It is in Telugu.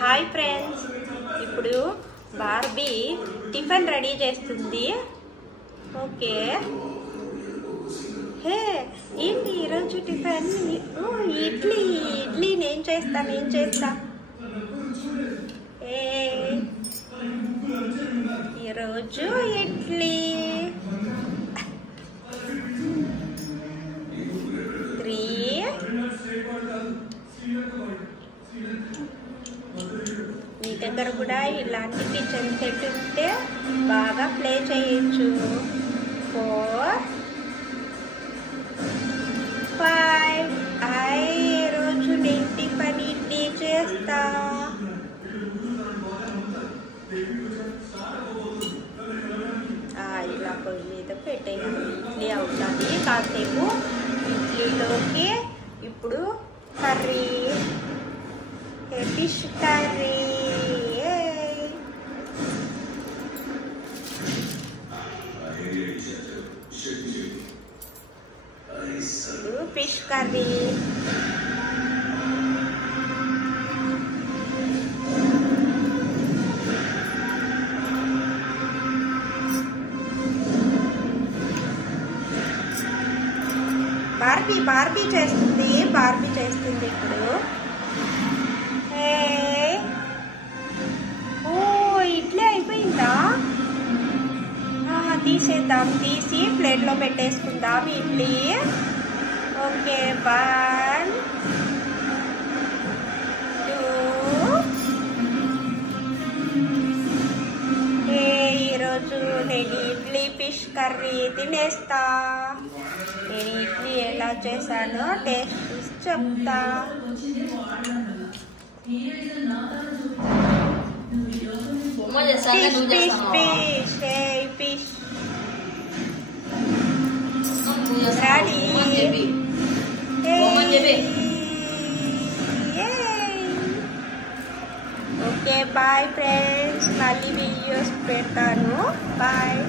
హాయ్ ఫ్రెండ్స్, ఇప్పుడు బార్బీ టిఫిన్ రెడీ చేస్తుంది. ఓకే, హే ఏంటి ఈరోజు టిఫిన్? ఇడ్లీ ఇడ్లీ నేను చేస్తా. ఏ ఈరోజు ఇడ్లీ 3 మీ దగ్గర కూడా ఇలాంటి కిచెన్ సెట్ ఉంటే బాగా ప్లే చేయొచ్చు. 4 5 రోజు నేను టిఫిన్ ఇడ్లీ చేస్తా. ఇలా పొయ్యి మీద పెట్టేయాలి. ఇడ్లీ అవుతుంది కాసేపు. ఇడ్లీలోకి ఇప్పుడు curry, fish curry. Fish curry Barbie చేస్తుంది ఇప్పుడు. ఇడ్లీ అయిపోయిందా? తీసేద్దాం, తీసి ప్లేట్లో పెట్టేసుకుందాం ఇడ్లీ. ఓకే, 1 2. ఈరోజు నేను ఇడ్లీ ఫిష్ కర్రీ తినేస్తా. నేను ఇడ్లీ ఎలా చేశానో టేస్ట్ చూసి చెప్తా. Fish ready. Okay, bye friends, మళ్ళీ వీడియోస్ పెడతాను. బాయ్.